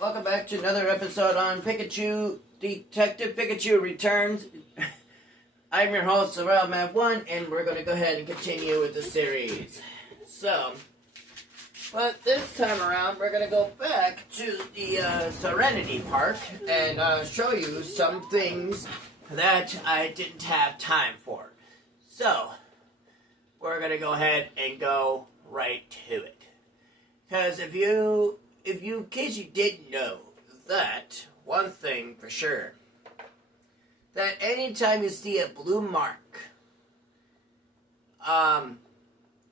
Welcome back to another episode on Pikachu. Detective Pikachu returns. I'm your host, SorrellMav1, and we're going to go ahead and continue with the series. But this time around, we're going to go back to the Serenity Park and show you some things that I didn't have time for. So, we're going to go ahead and go right to it. Because in case you didn't know that, one thing for sure, that anytime you see a blue mark,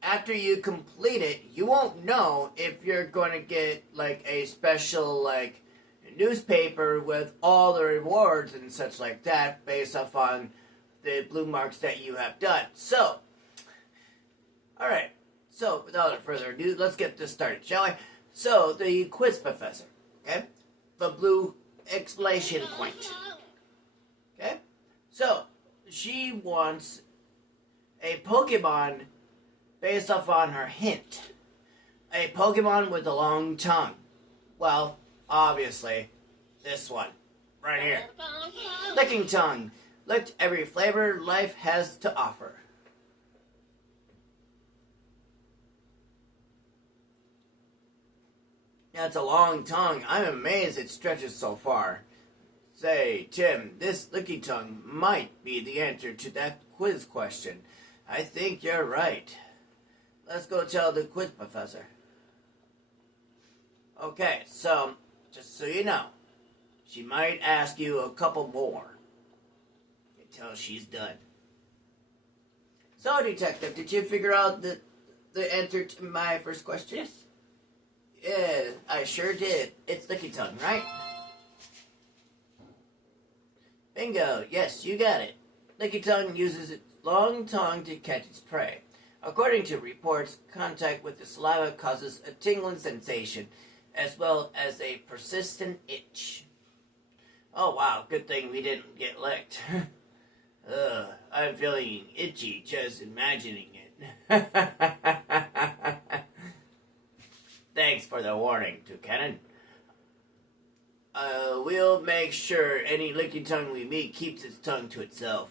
after you complete it, you won't know if you're going to get, like, a special, like, newspaper with all the rewards and such like that based off on the blue marks that you have done. So, alright, so without further ado, let's get this started, shall we? So, the quiz professor, okay? The blue exclamation point. Okay? So, she wants a Pokemon based off on her hint. A Pokemon with a long tongue. Well, obviously, this one. Right here. Licking tongue. Licked every flavor life has to offer. That's a long tongue. I'm amazed it stretches so far. Say, Tim, this licky tongue might be the answer to that quiz question. I think you're right. Let's go tell the quiz professor. Okay, so, just so you know, she might ask you a couple more until she's done. So, Detective, did you figure out the answer to my first question? Yes. Yeah, I sure did. It's licky tongue, right? Bingo. Yes, you got it. Licky tongue uses its long tongue to catch its prey. According to reports, contact with the saliva causes a tingling sensation, as well as a persistent itch. Oh wow, good thing we didn't get licked. I'm feeling itchy just imagining it. Thanks for the warning, Toucannon. We'll make sure any licky tongue we meet keeps its tongue to itself.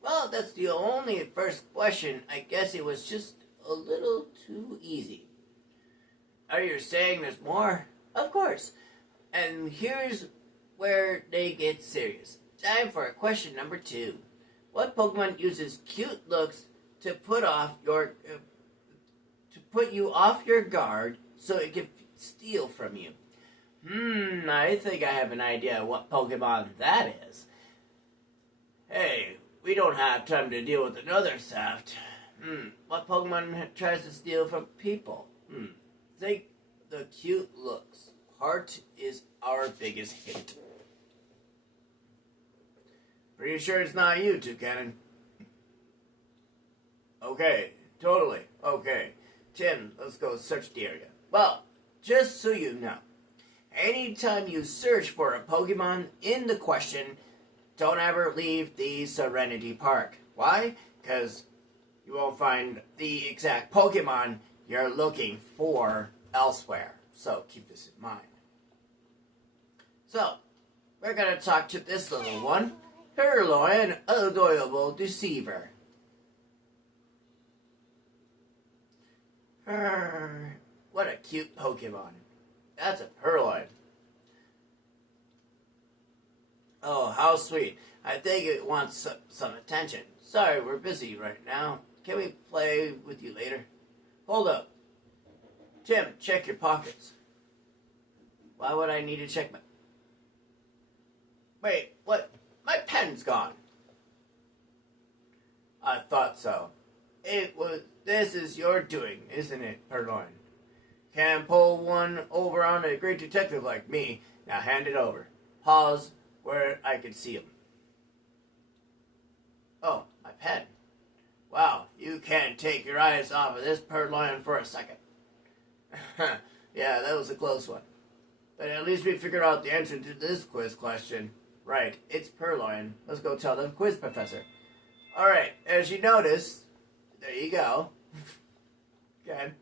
Well, that's the only first question. I guess it was just a little too easy. Are you saying there's more? Of course. And here's where they get serious. Time for question number 2. What Pokemon uses cute looks to put you off your guard so it can steal from you? I think I have an idea what Pokemon that is. Hey, we don't have time to deal with another theft. What Pokemon tries to steal from people? Think the cute looks part is our biggest hit. Pretty sure it's not you, Toucannon. Okay, totally. Okay. Tim, let's go search the area. Well, just so you know, anytime you search for a Pokemon in the question, don't ever leave the Serenity Park. Why? Because you won't find the exact Pokemon you're looking for elsewhere. So keep this in mind. So, we're going to talk to this little one. Purloin, adorable deceiver. What a cute Pokemon. That's a Purloin. Oh, how sweet. I think it wants some attention. Sorry, we're busy right now. Can we play with you later? Hold up. Tim, check your pockets. Why would I need to check my... Wait, what? My pen's gone. I thought so. This is your doing, isn't it, Purloin? Can't pull one over on a great detective like me. Now hand it over. Pause where I can see him. Oh, my pen. Wow, you can't take your eyes off of this Purloin for a second. Yeah, that was a close one. But at least we figured out the answer to this quiz question. Right, it's Purloin. Let's go tell the quiz professor. Alright, as you notice, there you go. Again.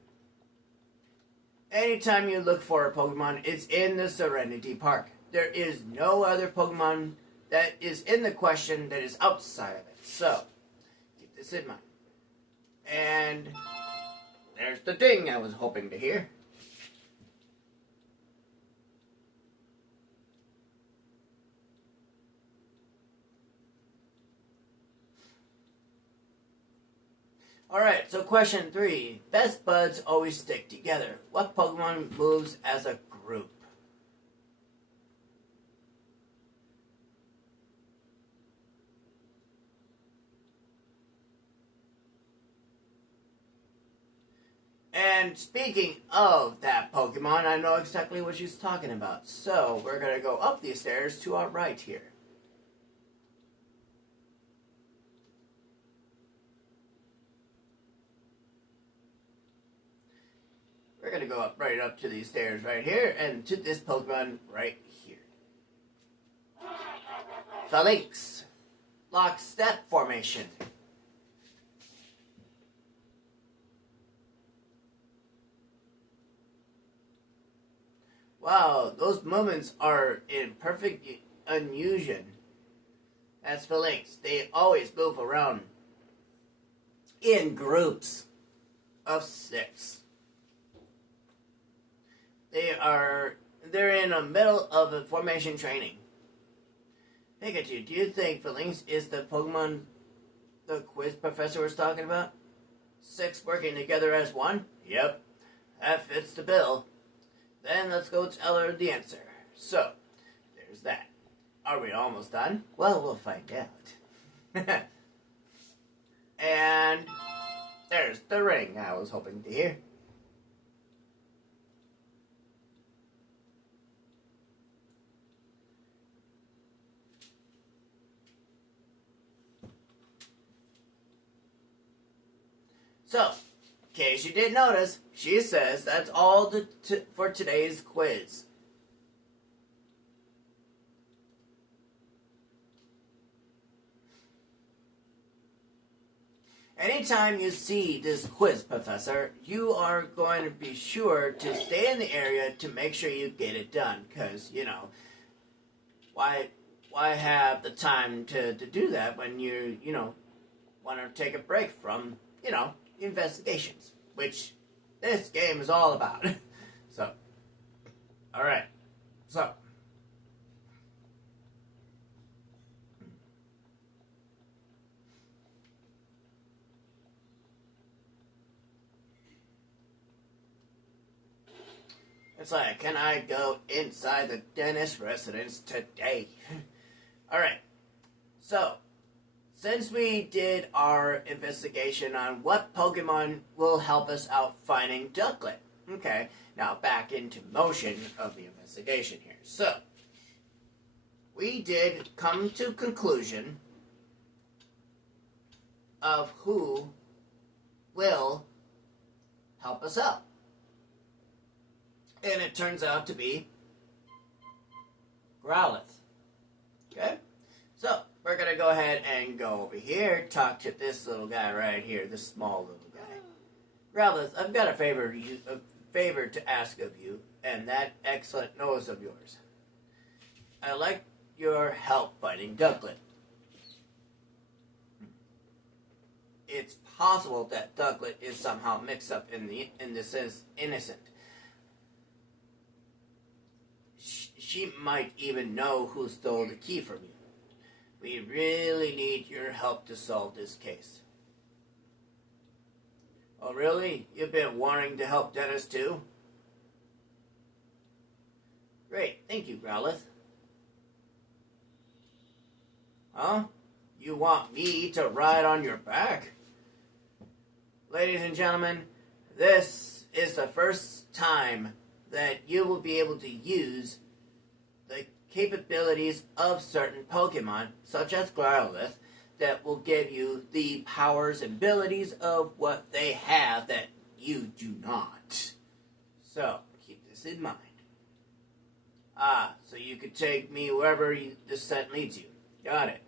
anytime you look for a Pokemon, it's in the Serenity Park. There is no other Pokemon that is in the question that is outside of it. So, keep this in mind. And there's the ding I was hoping to hear. Alright, so question 3. Best buds always stick together. What Pokemon moves as a group? And speaking of that Pokemon, I know exactly what she's talking about. So, we're going to go up these stairs to our right here. We're going to go right up to these stairs right here and to this Pokemon right here. Phalanx. Lockstep formation. Wow, those movements are in perfect unison. That's Phalanx. They always move around in groups of 6. They're in the middle of a formation training. Pikachu, do you think Phalanx is the Pokemon the quiz professor was talking about? 6 working together as one? Yep, that fits the bill. Then let's go tell her the answer. So, there's that. Are we almost done? Well, we'll find out. And there's the ring I was hoping to hear. So, in case you didn't notice, she says that's all for today's quiz. Anytime you see this quiz, Professor, you are going to be sure to stay in the area to make sure you get it done. Because, why have the time to do that when you want to take a break from, investigations, which this game is all about. So, alright. So, it's like, can I go inside the dentist residence today? Alright. So, since we did our investigation on what Pokemon will help us out finding Ducklet. Okay, now back into motion of the investigation here. So, we did come to conclusion of who will help us out. And it turns out to be Growlithe. Okay? So, we're going to go ahead and go over here, talk to this little guy right here, this small little guy. Growlithe, I've got a favor to ask of you, and that excellent nose of yours. I'd like your help fighting Ducklet. It's possible that Ducklet is somehow mixed up in this innocent. She might even know who stole the key from you. We really need your help to solve this case. Oh, really? You've been wanting to help Dennis, too? Great. Thank you, Growlithe. Huh? You want me to ride on your back? Ladies and gentlemen, this is the first time that you will be able to use the capabilities of certain Pokemon, such as Growlithe, that will give you the powers and abilities of what they have that you do not. So, keep this in mind. So you could take me wherever the scent leads you. Got it.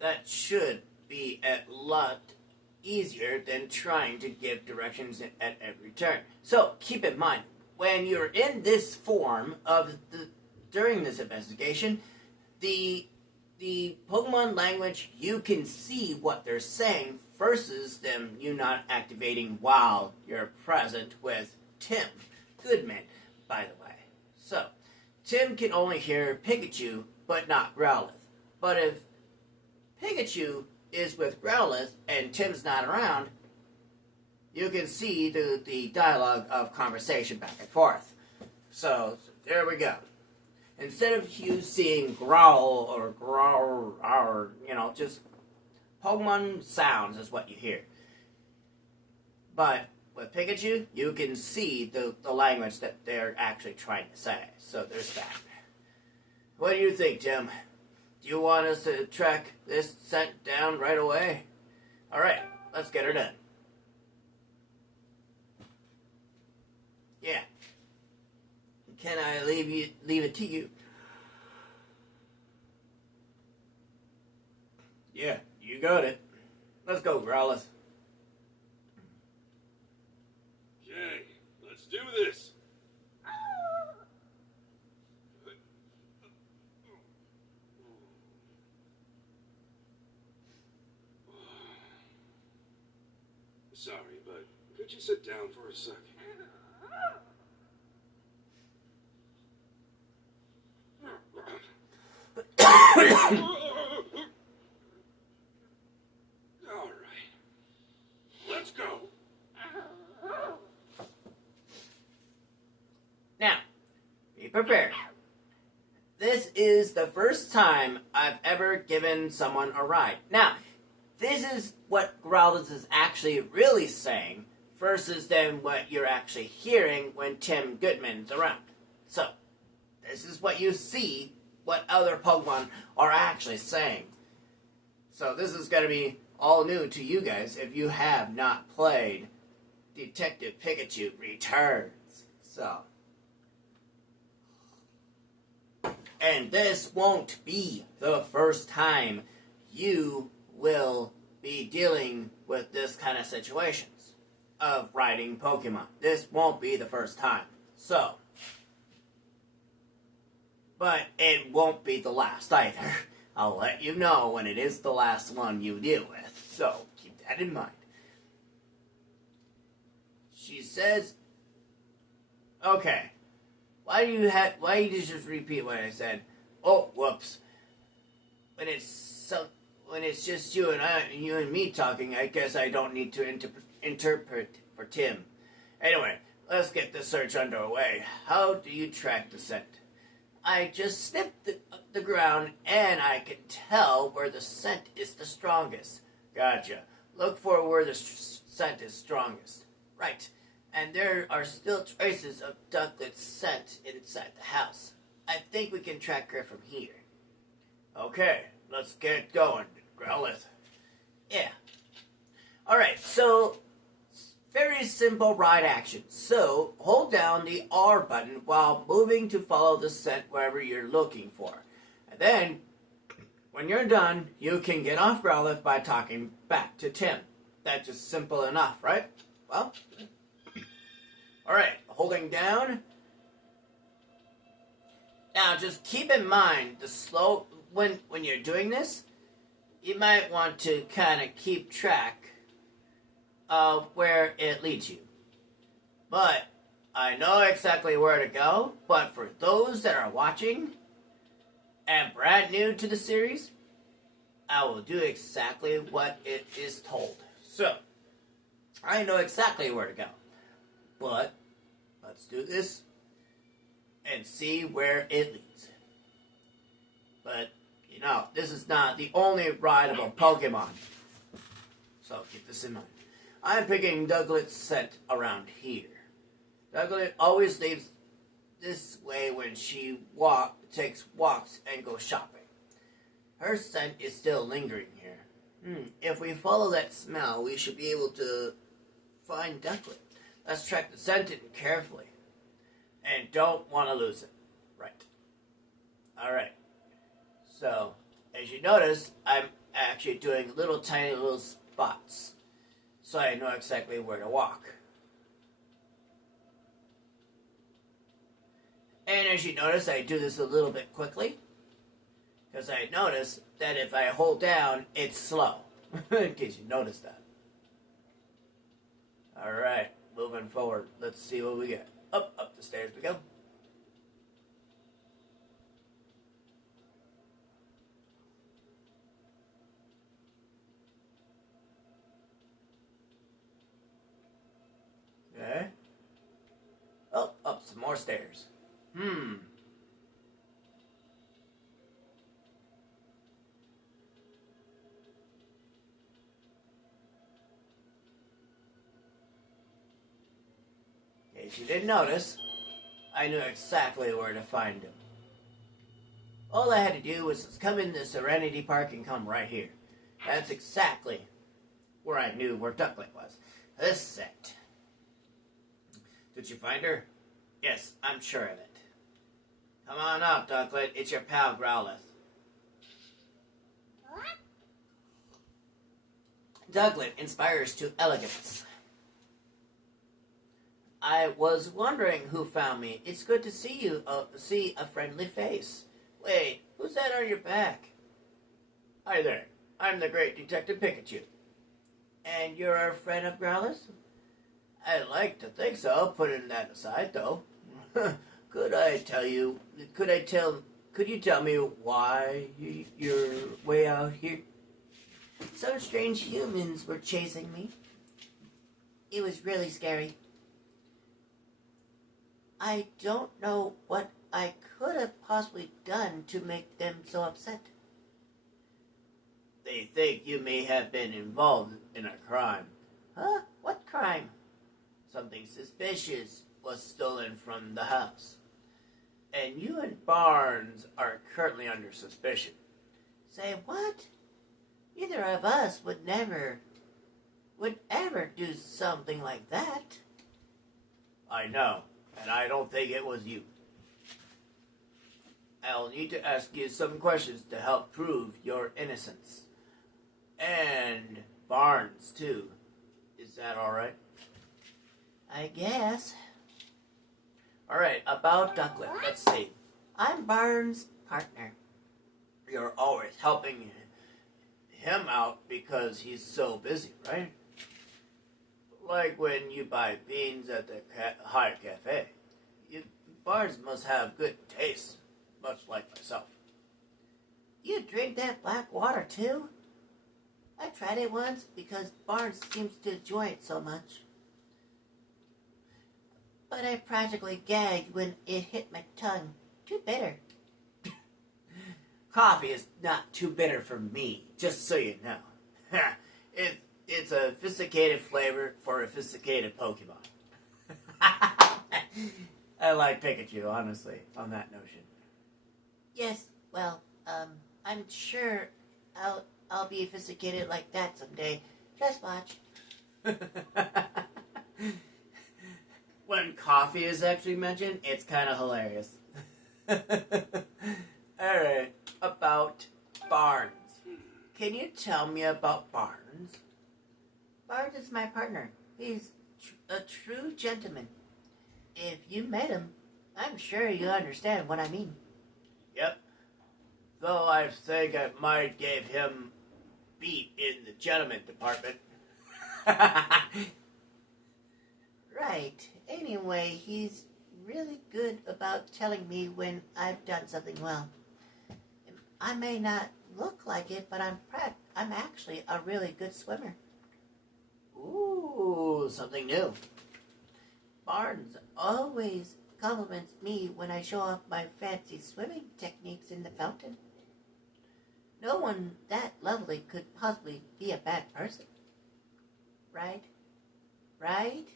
That should be a lot easier than trying to give directions at every turn. So keep in mind, when you're in this form of during this investigation, the Pokemon language, you can see what they're saying versus them you not activating while you're present with Tim Goodman, by the way. So, Tim can only hear Pikachu, but not Growlithe. But if Pikachu is with Growlithe and Tim's not around, you can see the dialogue of conversation back and forth. So there we go. Instead of you seeing growl or growl or, just Pokemon sounds is what you hear. But with Pikachu, you can see the language that they're actually trying to say. So there's that. What do you think, Tim? Do you want us to track this scent down right away? Alright, let's get her done. Yeah. Can I leave it to you? Yeah, you got it. Let's go, Growlithe. Okay, let's do this. Sorry, but could you sit down for a sec? All right, let's go. Now, be prepared. This is the first time I've ever given someone a ride. Now, this is what Growlithe is actually really saying versus then what you're actually hearing when Tim Goodman's around. So, this is what you see, what other Pokemon are actually saying. So this is going to be all new to you guys if you have not played Detective Pikachu Returns. So, and this won't be the first time you will be dealing with this kind of situations of riding Pokemon. This won't be the first time. So, but it won't be the last either. I'll let you know when it is the last one you deal with. So, keep that in mind. She says, okay, why do you just repeat what I said? Oh, whoops. When it's just you and me talking, I guess I don't need to interpret for Tim. Anyway, let's get the search underway. How do you track the scent? I just sniffed the ground, and I can tell where the scent is the strongest. Gotcha. Look for where the scent is strongest. Right. And there are still traces of Ducklet's scent inside the house. I think we can track her from here. Okay, let's get going, Growlithe. Yeah. Alright, so very simple ride action. So, hold down the R button while moving to follow the scent wherever you're looking for. And then, when you're done, you can get off Growlithe by talking back to Tim. That's just simple enough, right? Well, alright, holding down. Now, just keep in mind, when you're doing this, you might want to kind of keep track of where it leads you. But I know exactly where to go, but for those that are watching and brand new to the series, I will do exactly what it is told. So, I know exactly where to go. But let's do this and see where it leads. But, this is not the only rideable Pokemon. So keep this in mind. I'm picking Ducklet's scent around here. Ducklet always leaves this way when she takes walks and goes shopping. Her scent is still lingering here. If we follow that smell, we should be able to find Ducklet. Let's track the scent in carefully. And don't want to lose it. Right. Alright. So, as you notice, I'm actually doing tiny little spots. so I know exactly where to walk. And as you notice, I do this a little bit quickly, because I notice that if I hold down, it's slow. In case you noticed that. Alright, moving forward. Let's see what we get. Up the stairs we go. Okay. Oh, up some more stairs. In case you didn't notice, I knew exactly where to find him. All I had to do was come in the Serenity Park and come right here. That's exactly where I knew where Duckling was. This set. Did you find her? Yes, I'm sure of it. Come on up, Duckling. It's your pal Growlithe. Duckling inspires to elegance. I was wondering who found me. It's good to see you, see a friendly face. Wait, who's that on your back? Hi there. I'm the great Detective Pikachu. And you're a friend of Growlithe? I'd like to think so, putting that aside, though. Could you tell me why you're way out here? Some strange humans were chasing me. It was really scary. I don't know what I could have possibly done to make them so upset. They think you may have been involved in a crime. Huh? What crime? Something suspicious was stolen from the house. And you and Barnes are currently under suspicion. Say what? Neither of us would ever do something like that. I know, and I don't think it was you. I'll need to ask you some questions to help prove your innocence. And Barnes, too. Is that alright? I guess. Alright, about Duckling. Let's see. I'm Barnes' partner. You're always helping him out because he's so busy, right? Like when you buy beans at the High Cafe. Barnes must have good taste, much like myself. You drink that black water, too? I tried it once because Barnes seems to enjoy it so much. But I practically gagged when it hit my tongue. Too bitter. Coffee is not too bitter for me, just so you know. It's a sophisticated flavor for a sophisticated Pokemon. I like Pikachu, honestly, on that notion. Yes, well, I'm sure I'll be sophisticated like that someday. Just watch. When coffee is actually mentioned, it's kind of hilarious. Alright, about Barnes. Can you tell me about Barnes? Barnes is my partner. He's a true gentleman. If you met him, I'm sure you understand what I mean. Yep. Though I think I might give him beat in the gentleman department. Right. Anyway, he's really good about telling me when I've done something well. I may not look like it, but I'm actually a really good swimmer. Ooh, something new. Barnes always compliments me when I show off my fancy swimming techniques in the fountain. No one that lovely could possibly be a bad person. Right? Right?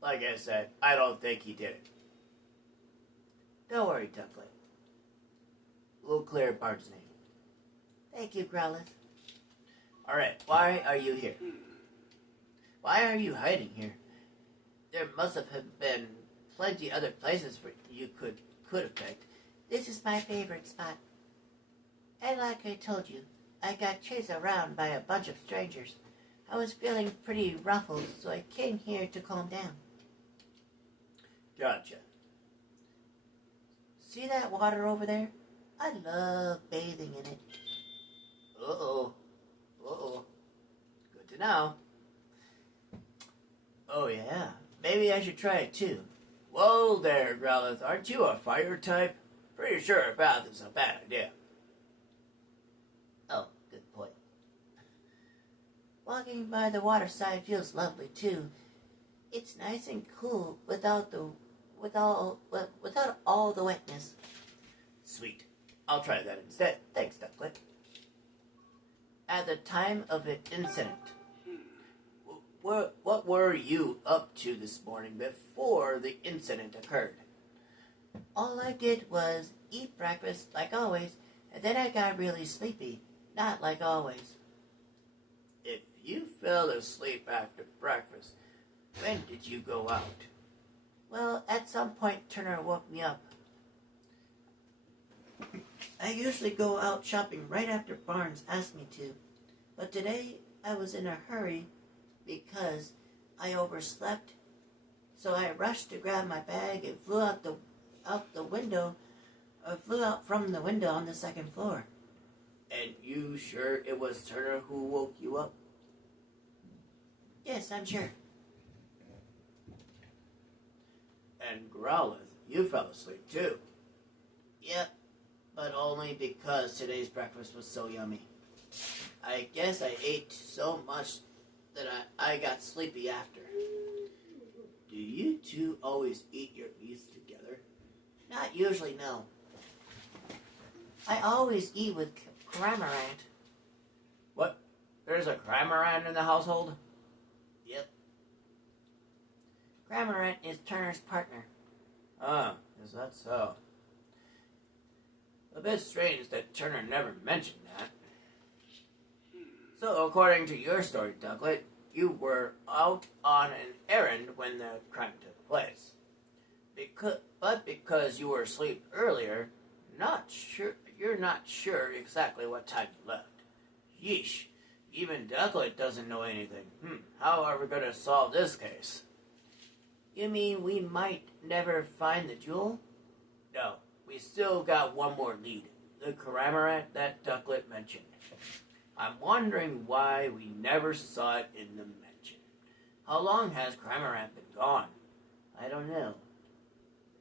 Like I said, I don't think he did it. Don't worry, Duckling. We'll clear Barnes' name. Thank you, Growlithe. Alright, why are you here? Why are you hiding here? There must have been plenty other places for you could have picked. This is my favorite spot. And like I told you, I got chased around by a bunch of strangers. I was feeling pretty ruffled, so I came here to calm down. Gotcha. See that water over there? I love bathing in it. Uh-oh. Uh-oh. Good to know. Oh, yeah. Maybe I should try it, too. Whoa there, Growlithe. Aren't you a fire type? Pretty sure a bath is a bad idea. Oh, good point. Walking by the waterside feels lovely, too. It's nice and cool without all the wetness. Sweet. I'll try that instead. Thanks, Ducklet. At the time of an incident, what were you up to this morning before the incident occurred? All I did was eat breakfast like always, and then I got really sleepy. Not like always. If you fell asleep after breakfast, when did you go out? Well, at some point Turner woke me up. I usually go out shopping right after Barnes asks me to, but today I was in a hurry because I overslept, so I rushed to grab my bag and flew out from the window on the second floor. And you sure it was Turner who woke you up? Yes, I'm sure. And Growlithe, you fell asleep too. Yep, but only because today's breakfast was so yummy. I guess I ate so much that I got sleepy after. Do you two always eat your meals together? Not usually, no. I always eat with Cramorant. What? There's a Cramorant in the household? Yep. Cramorant is Turner's partner. Ah, is that so? A bit strange that Turner never mentioned that. So, according to your story, Ducklet, you were out on an errand when the crime took place. But because you were asleep earlier, you're not sure exactly what time you left. Yeesh, even Ducklet doesn't know anything. How are we going to solve this case? You mean we might never find the jewel? No, we still got one more lead. The Cramorant that Ducklet mentioned. I'm wondering why we never saw it in the mention. How long has Cramorant been gone? I don't know.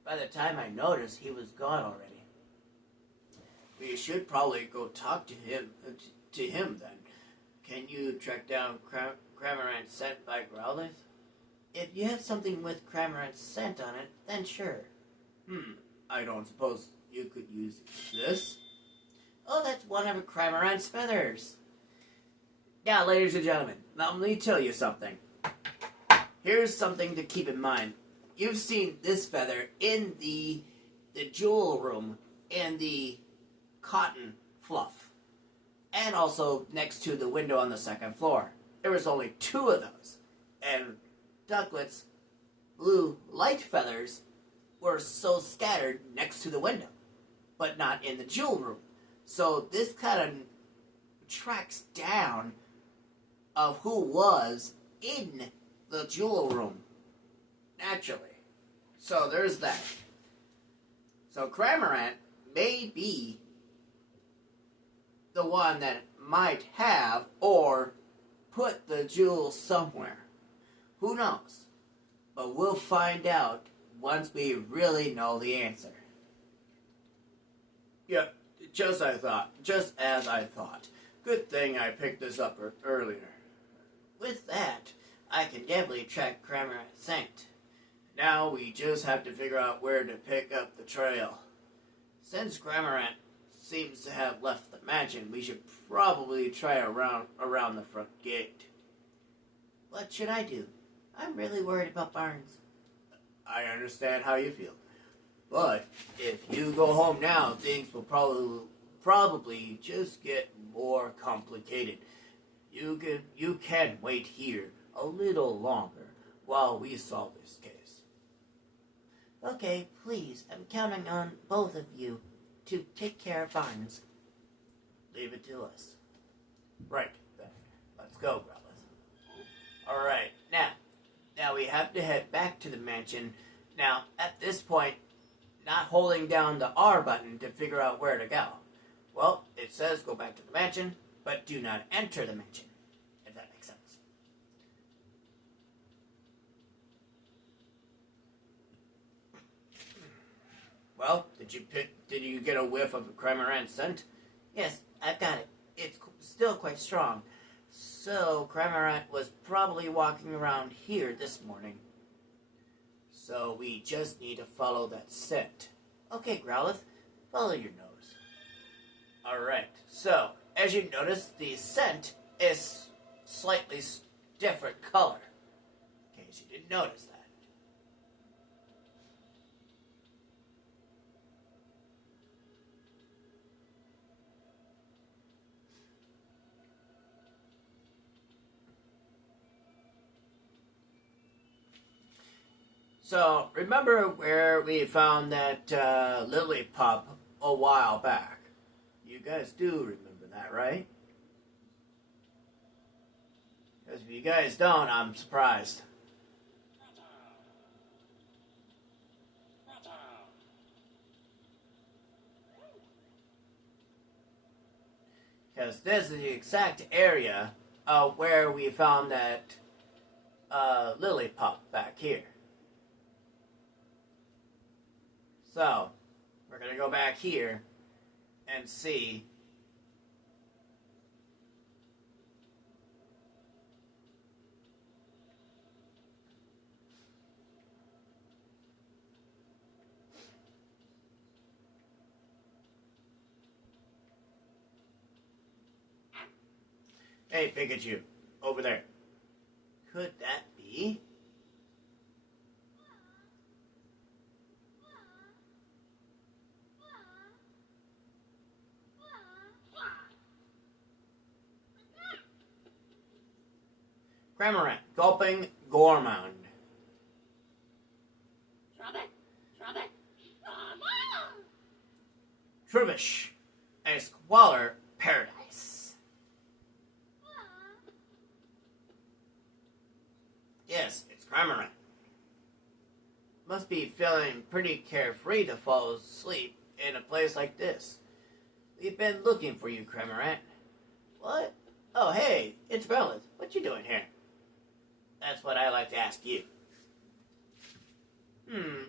By the time I noticed, he was gone already. We should probably go talk to him then. Can you track down Cramorant sent by Growlithe? If you have something with Cramorant's scent on it, then sure. I don't suppose you could use this? Oh, that's one of Cramorant's feathers. Now, ladies and gentlemen, let me tell you something. Here's something to keep in mind. You've seen this feather in the jewel room and the cotton fluff. And also next to the window on the second floor. There was only 2 of those. And Ducklet's blue light feathers were so scattered next to the window. But not in the jewel room. So this kind of tracks down of who was in the jewel room. Naturally. So there's that. So Cramorant may be the one that might have or put the jewel somewhere. Who knows? But we'll find out once we really know the answer. Yep, just as I thought. Good thing I picked this up earlier. With that, I can definitely track Cramorant's scent. Now we just have to figure out where to pick up the trail. Since Cramorant seems to have left the mansion, we should probably try around the front gate. What should I do? I'm really worried about Barnes. I understand how you feel. But if you go home now, things will probably just get more complicated. You can wait here a little longer while we solve this case. Okay, please, I'm counting on both of you to take care of Barnes. Leave it to us. Right, then. Let's go, Growlithe. have to head back to the mansion. Now, at this point, not holding down the R button to figure out where to go. Well, it says go back to the mansion, but do not enter the mansion, if that makes sense. Well, did you get a whiff of the Cramorant scent? Yes, I've got it. It's still quite strong. So, Cramorant was probably walking around here this morning. So we just need to follow that scent. Okay, Growlithe, follow your nose. Alright, so, as you notice, the scent is slightly different color. In case you didn't notice that. So, remember where we found that lily pup a while back? You guys do remember that, right? Because if you guys don't, I'm surprised. Because this is the exact area where we found that lily pup back here. So, we're going to go back here and see. Hey, Pikachu, over there. Could that be? Cramorant, Gulping Gormound. Trubbish, a Squalor Paradise. Yes, it's Cramorant. Must be feeling pretty carefree to fall asleep in a place like this. We've been looking for you, Cramorant. What? Oh, hey, it's Growlithe. What you doing here? That's what I like to ask you.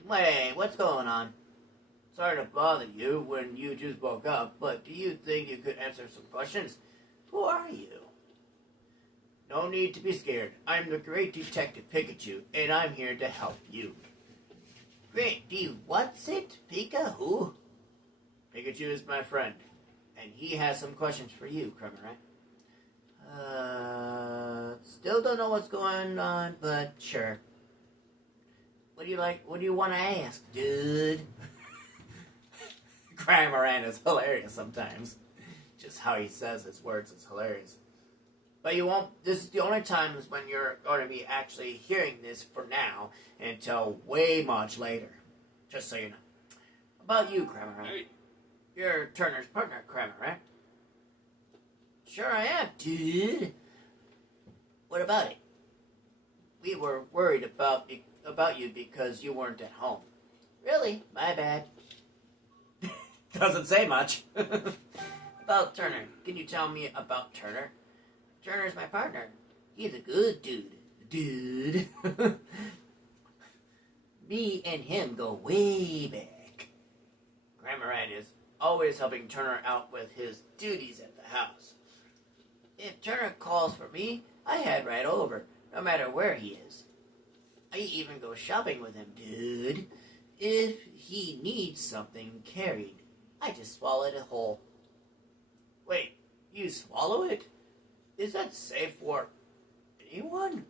Wait, what's going on? Sorry to bother you when you just woke up, but do you think you could answer some questions? Who are you? No need to be scared. I'm the great detective Pikachu, and I'm here to help you. Great, what's it? Pika who? Pikachu is my friend, and he has some questions for you, Cramorant. Still don't know what's going on, but sure. What do you want to ask, dude? Cramorant is hilarious sometimes. Just how he says his words is hilarious. But you won't, this is the only times when you're going to be actually hearing this for now until way much later. Just so you know. About you, Cramorant. Hey. You're Turner's partner, Cramorant. Sure I am, dude. What about it? We were worried about you because you weren't at home. Really? My bad. Doesn't say much. About Turner. Can you tell me about Turner? Turner's my partner. He's a good dude. Dude. Me and him go way back. Cramorant is always helping Turner out with his duties at the house. If Turner calls for me, I head right over, no matter where he is. I even go shopping with him, dude. If he needs something carried, I just swallow it whole. Wait, you swallow it? Is that safe for anyone?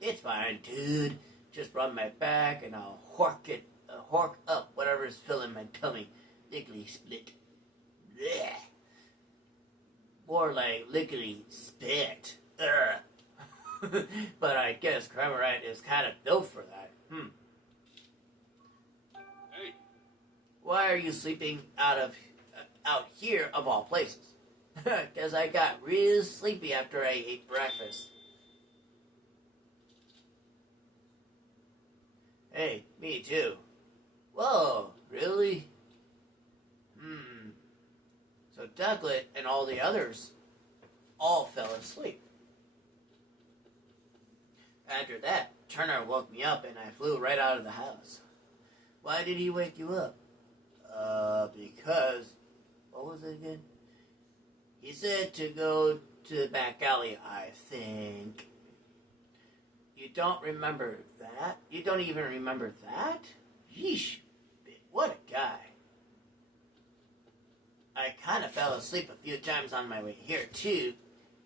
It's fine, dude. Just rub my back and I'll hork up whatever's filling my tummy. Lickety split. Blech. More like lickety spit. But I guess Cramorant is kind of built for that. Hey. Why are you sleeping out here of all places? Because I got real sleepy after I ate breakfast. Hey, me too. Whoa, really? So Douglas and all the others all fell asleep. After that, Turner woke me up and I flew right out of the house. Why did he wake you up? Because... What was it again? He said to go to the back alley, I think. You don't remember that? You don't even remember that? Yeesh. What a guy. I kind of fell asleep a few times on my way here, too.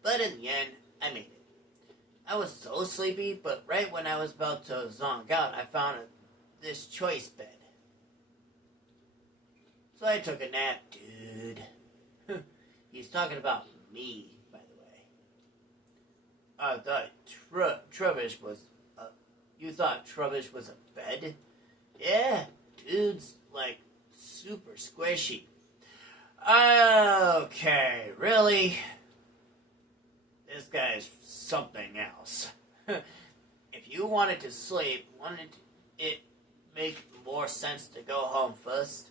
But in the end, I made it. I was so sleepy, but right when I was about to zonk out, I found this choice bed. So I took a nap, dude. He's talking about me, by the way. I thought Trubbish was... you thought Trubbish was a bed? Yeah, dude's, like, super squishy. Okay, really? This guy's something else. If you wanted to sleep, wouldn't it make more sense to go home first?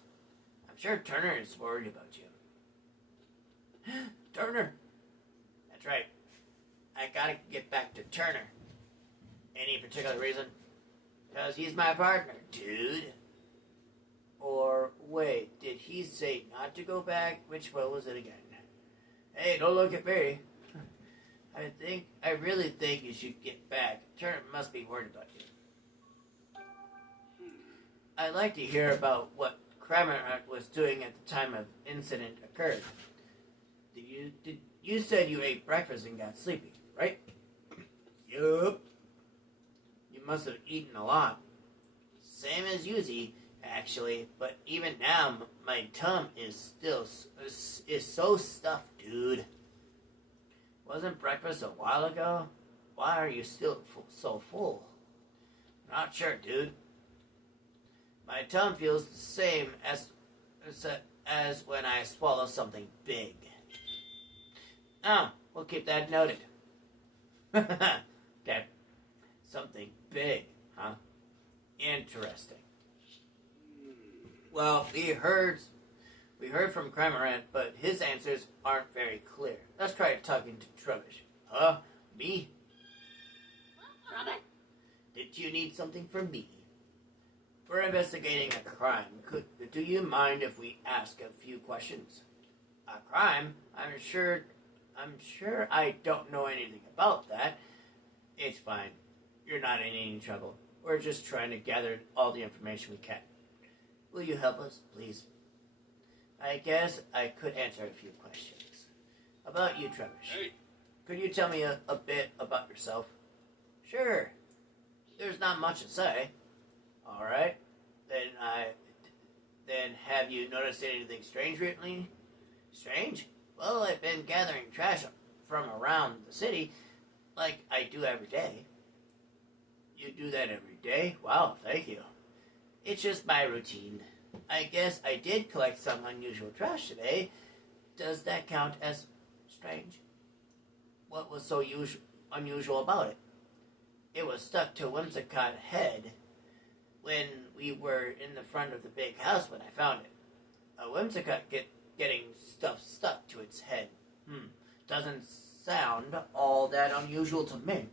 I'm sure Turner is worried about you. Turner? That's right. I gotta get back to Turner. Any particular reason? Because he's my partner, dude. Or, wait, did he say not to go back? Which one was it again? Hey, don't look at me. I really think you should get back. Turner must be worried about you. I'd like to hear about what Kramer was doing at the time of incident occurred. You said you ate breakfast and got sleepy, right? Yup. You must have eaten a lot. Same as Yuzi, actually, but even now, my tum is so stuffed, dude. Wasn't breakfast a while ago? Why are you still so full? Not sure, dude. My tongue feels the same as when I swallow something big. Oh, we'll keep that noted. Okay. Something big, huh? Interesting. Well, we heard from Cramorant, but his answers aren't very clear. Let's try talking to Trubbish. Huh? Me? Robert? Did you need something from me? We're investigating a crime. Do you mind if we ask a few questions? A crime? I'm sure I don't know anything about that. It's fine. You're not in any trouble. We're just trying to gather all the information we can. Will you help us, please? I guess I could answer a few questions. About you, Trubbish. Hey. Could you tell me a bit about yourself? Sure. There's not much to say. All right. Then have you noticed anything strange recently? Strange? Well, I've been gathering trash from around the city like I do every day. You do that every day? Wow, thank you. It's just my routine. I guess I did collect some unusual trash today. Does that count as strange? What was so unusual about it? It was stuck to Whimsicott's head when we were in the front of the big house when I found it. A Whimsicott getting stuff stuck to its head. Doesn't sound all that unusual to me.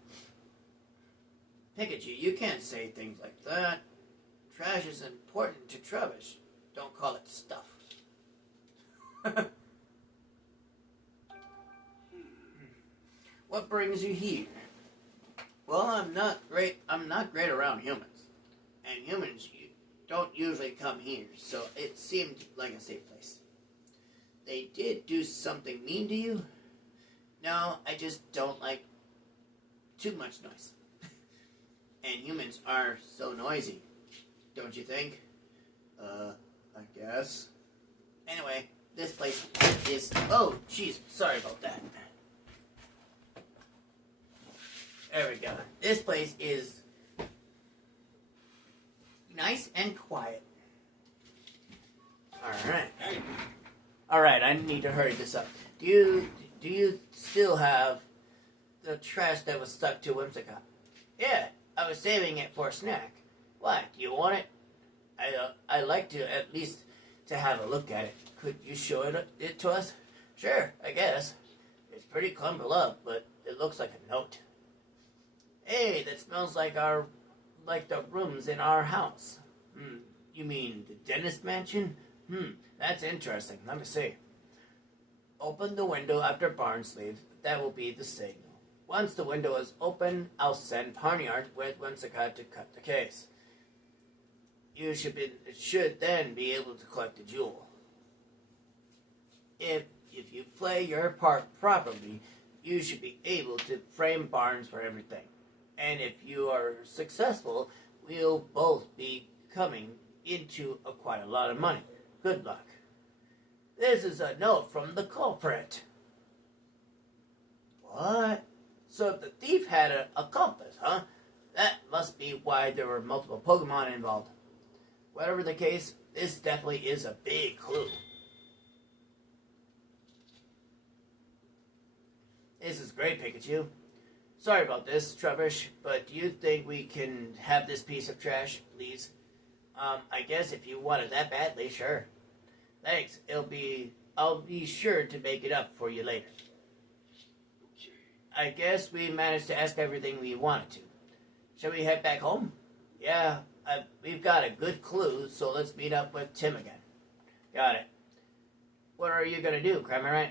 Pikachu, you can't say things like that. Trash is important to Trubbish. Don't call it stuff. What brings you here? Well, I'm not great around humans. And humans don't usually come here, so it seemed like a safe place. They did do something mean to you? No, I just don't like too much noise. And humans are so noisy, don't you think? I guess. Anyway, this place is... Oh, jeez, sorry about that. There we go. This place is nice and quiet. Alright, I need to hurry this up. Do you still have the trash that was stuck to Whimsicott? Yeah, I was saving it for a snack. What? Do you want it? I like to at least to have a look at it. Could you show it to us? Sure, I guess. It's pretty crumpled up, but it looks like a note. Hey, that smells like the rooms in our house. You mean the dentist mansion? That's interesting. Let me see. Open the window after Barnes leaves. That will be the signal. Once the window is open, I'll send Barnyard with Whimsicott to cut the case. You should then be able to collect the jewel. If you play your part properly, you should be able to frame Barnes for everything. And if you are successful, we'll both be coming into quite a lot of money. Good luck. This is a note from the culprit. What? So the thief had an accomplice, huh? That must be why there were multiple Pokemon involved. Whatever the case, this definitely is a big clue. This is great, Pikachu. Sorry about this, Trubbish, but do you think we can have this piece of trash, please? I guess if you want it that badly, sure. Thanks. I'll be sure to make it up for you later. I guess we managed to ask everything we wanted to. Shall we head back home? Yeah, we've got a good clue, so let's meet up with Tim again. Got it. What are you gonna do, Cramorant?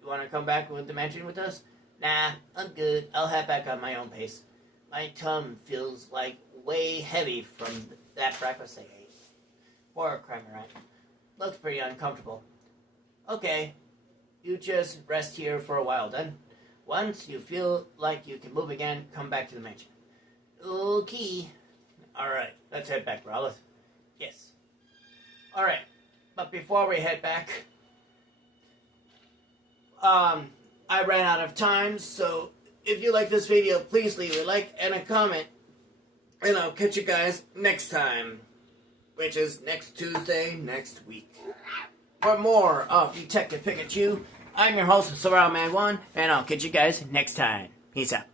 You wanna come back with the mansion with us? Nah, I'm good. I'll head back on my own pace. My tongue feels like way heavy from that breakfast I ate. Poor Cramorant. Looks pretty uncomfortable. Okay, you just rest here for a while then. Once you feel like you can move again, come back to the mansion. Okay. Alright, let's head back, Rowlett. Yes. Alright, but before we head back, I ran out of time, so if you like this video, please leave a like and a comment, and I'll catch you guys next time, which is next Tuesday, next week. For more of Detective Pikachu, I'm your host, Surround Man 1, and I'll catch you guys next time. Peace out.